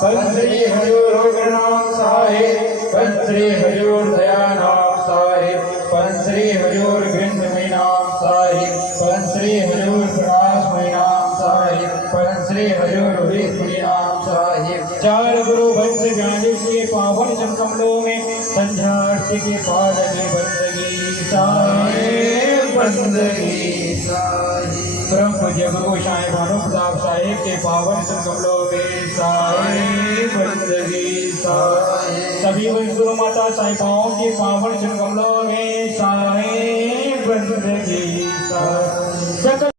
पंचरी हजूर रोगनाम साहिब पंचरी हजूर दयानाम साहिब पंचरी हजूर ग्रंथ मीना हजूर श्री राम साहिब। चार गुरु वंश ज्ञानिश के पावन संकमलों में संध्या आरती के बाद की बंदगी साहिब बंदगी साहिब। परम पूज्य गुरु गोसाई भानु प्रताप साहिब के पावन संकमलों में साहिब बंदगी साहिब। सभी वंश गुरु माता साहिबाओं के पावन संकमलों में साहिब बंदगी साहिब।